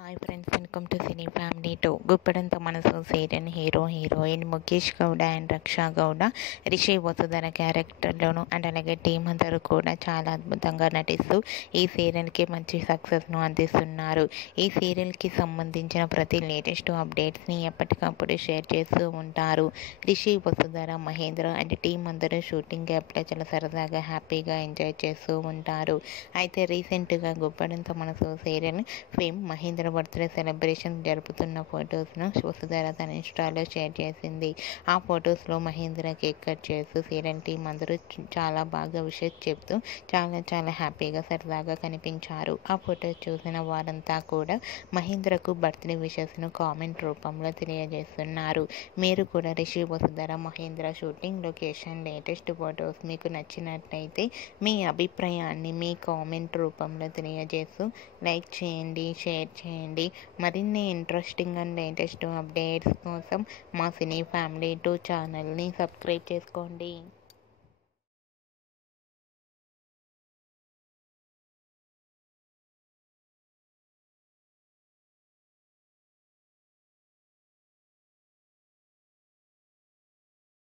Hi friends, welcome to cine family 2. గుప్పడంత మనసు serial heroine Mukesh Gowda and Raksha Gowda, Rishi Vasudhara క్యారెక్టర్లోను అండ్ అలాగే టీం అందరూ కూడా చాలా అద్భుతంగా నటిస్తూ ఈ సీరియల్కి మంచి సక్సెస్ను అందిస్తున్నారు. ఈ సీరియల్కి సంబంధించిన ప్రతి లేటెస్ట్ అప్డేట్స్ని ఎప్పటికప్పుడు షేర్ చేస్తూ ఉంటారు. రిషి వసుధర మహేంద్ర అండ్ టీం అందరూ షూటింగ్ గ్యాప్లో చాలా సరదాగా హ్యాపీగా ఎంజాయ్ చేస్తూ ఉంటారు. అయితే రీసెంట్గా గుప్పడంత మనసు serial fame Mahendra birthday celebration జరుపుతున్న ఫొటోస్ను వసుధర తన ఇన్స్టాలో షేర్ చేసింది. ఆ ఫొటోస్లో మహేంద్ర కేక్ కట్ చేస్తూ సీరియల్ టీం అందరూ చాలా బాగా విషెస్ చెప్తూ చాలా హ్యాపీగా సరదాగా కనిపించారు. ఆ ఫొటోస్ చూసిన వారంతా కూడా మహేంద్రకు బర్త్డే విషెస్ను కామెంట్ రూపంలో తెలియజేస్తున్నారు. మీరు కూడా Rishi Vasudhara Mahendra shooting location latest photos మీకు నచ్చినట్లయితే మీ అభిప్రాయాన్ని మీ కామెంట్ రూపంలో తెలియజేస్తూ లైక్ చేయండి, షేర్ చేయండి. మరిన్ని ఇంట్రెస్టింగ్ అండ్ లేటెస్ట్ అప్డేట్స్ కోసం మా సినీ ఫ్యామిలీ 2 ఛానల్ని సబ్స్క్రైబ్ చేసుకోండి.